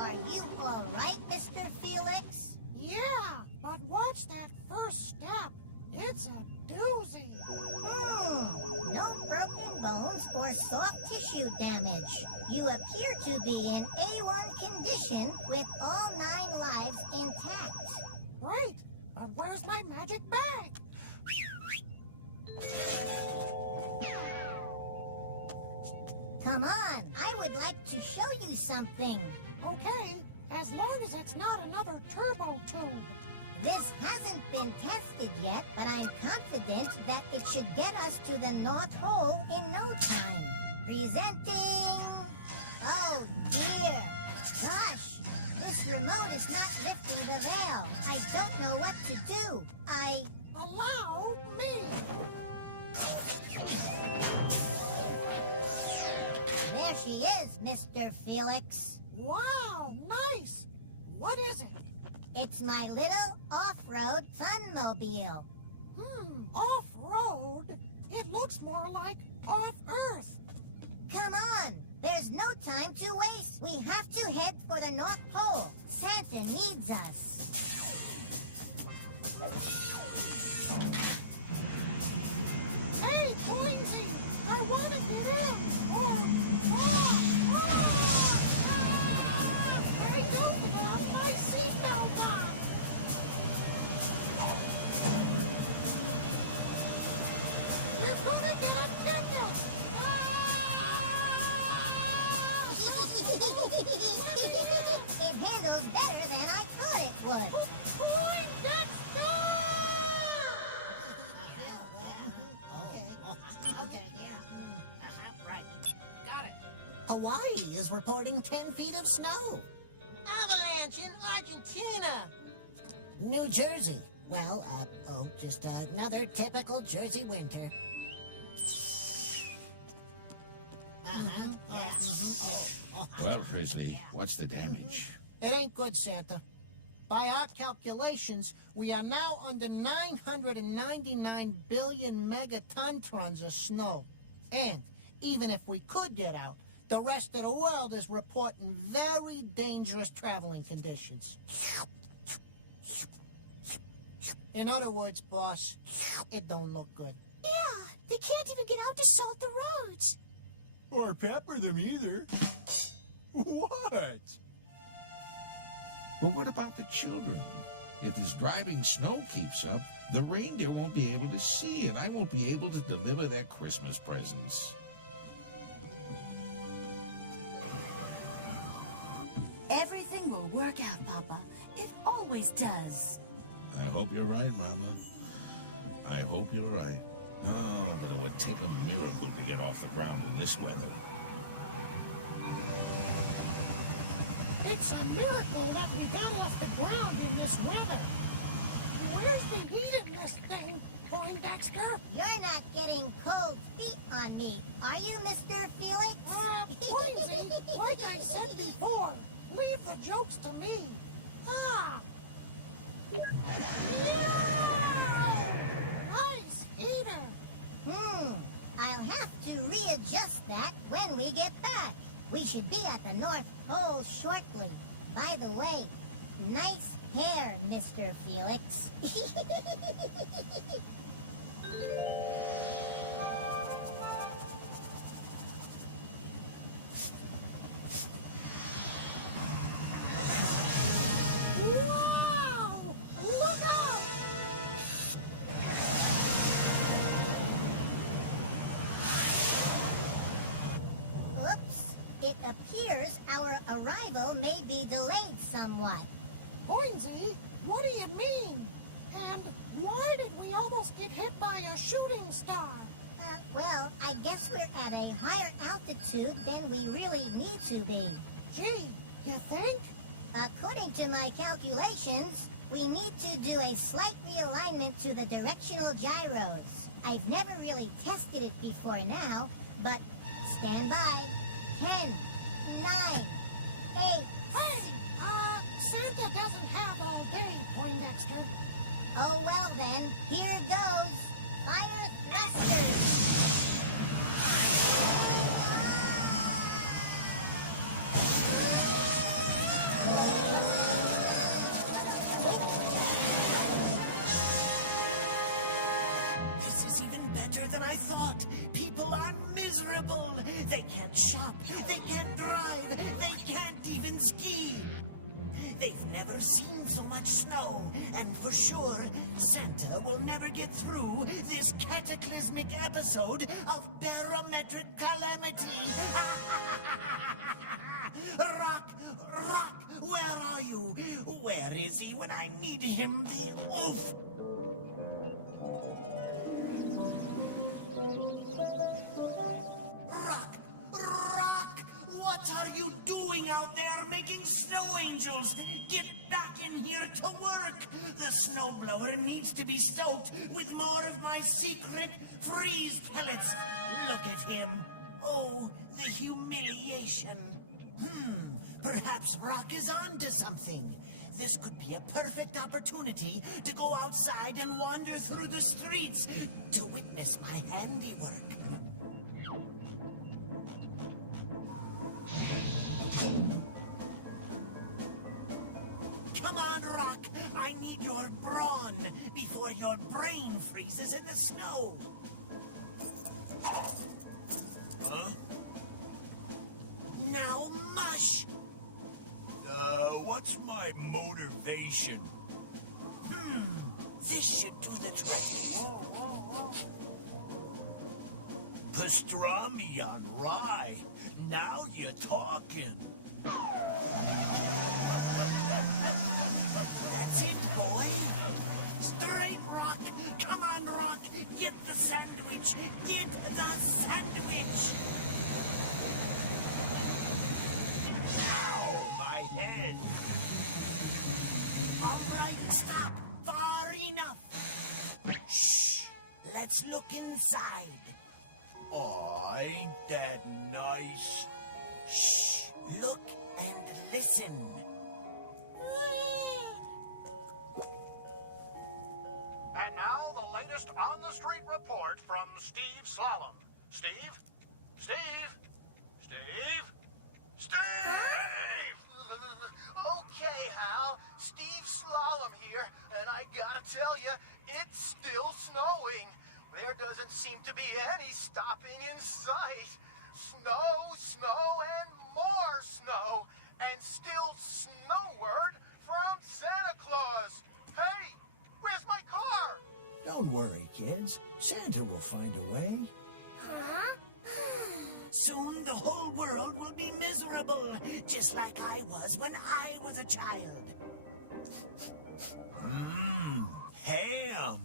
Are you all right, Mr. Felix? Yeah, but watch that first step. It's a doozy. No broken bones or soft tissue damage. You appear to be in A1 condition with all 9 lives intact. Great, but where's my magic bag? Come on, I would like to show you something. Okay, as long as it's not another turbo tube. This hasn't been tested yet, but I'm confident that it should get us to the North Pole in no time. Presenting... Oh, dear. Gosh, this remote is not lifting the veil. I don't know what to do. Allow me. There she is, Mr. Felix. Wow, nice. What is it? It's my little off-road funmobile. Off-road? It looks more like off-Earth. Come on! There's no time to waste. We have to head for the North Pole. Santa needs us. Hey, Pointy! I want to get in! I don't have my seatbelt on! You're gonna get a ticket! It handles better than I thought it would. Hawaii is reporting 10 feet of snow. Avalanche in Argentina. New Jersey. Well, just another typical Jersey winter. Well, Frizzly, what's the damage? It ain't good, Santa. By our calculations, we are now under 999 billion megaton tons of snow. And even if we could get out, the rest of the world is reporting very dangerous traveling conditions. In other words, boss, it don't look good. Yeah, they can't even get out to salt the roads. Or pepper them either. What? But what about the children? If this driving snow keeps up, the reindeer won't be able to see, and I won't be able to deliver their Christmas presents. Everything will work out, Papa. It always does. I hope you're right, Mama. I hope you're right. Oh, but it would take a miracle to get off the ground in this weather. It's a miracle that we got off the ground in this weather. Where's the heat in this thing, Poindexter? You're not getting cold feet on me, are you, Mr. Felix? Pointy, like I said before, leave the jokes to me. Ah! No! Nice heater! I'll have to readjust that when we get back. We should be at the North Pole shortly. By the way, nice hair, Mr. Felix. Wow! Look out! Oops. It appears our arrival may be delayed somewhat. Poinsy, what do you mean? And why did we almost get hit by a shooting star? Well, I guess we're at a higher altitude than we really need to be. Gee, you think? According to my calculations, we need to do a slight realignment to the directional gyros. I've never really tested it before now, but stand by. 10, 9, 8... Hey! Santa doesn't have all day, Poindexter. Oh, well then, here goes. Fire thrusters! than I thought. People are miserable. They can't shop, they can't drive, they can't even ski. They've never seen so much snow, and for sure, Santa will never get through this cataclysmic episode of barometric calamity. Rock, Rock, where are you? Where is he when I need him the oof? Rock, Rock, what are you doing out there making snow angels? Get back in here to work. The snowblower needs to be stoked with more of my secret freeze pellets. Look at him. Oh, the humiliation. Perhaps Rock is onto something. This could be a perfect opportunity to go outside and wander through the streets to witness my handiwork. Come on, Rock. I need your brawn before your brain freezes in the snow. Huh? Now, mush! What's my motivation? This should do the trick. Pastrami on rye. Now you're talking. That's it, boy. Straight, Rock. Come on, Rock. Get the sandwich. Get the sandwich. Ow, my head. All right, stop. Far enough. Shh. Let's look inside. Aw, ain't that nice? Shh. Look and listen. And now the latest on the street report from Steve Slalom. Steve? Steve? Steve? Steve! Okay, Hal. Steve Slalom here, and I gotta tell you, it's still snowing. There doesn't seem to be any stopping in sight. Snow, snow, and more snow. And still snowward from Santa Claus. Hey, where's my car? Don't worry, kids. Santa will find a way. Huh? Soon the whole world will be miserable, just like I was when I was a child. Ham.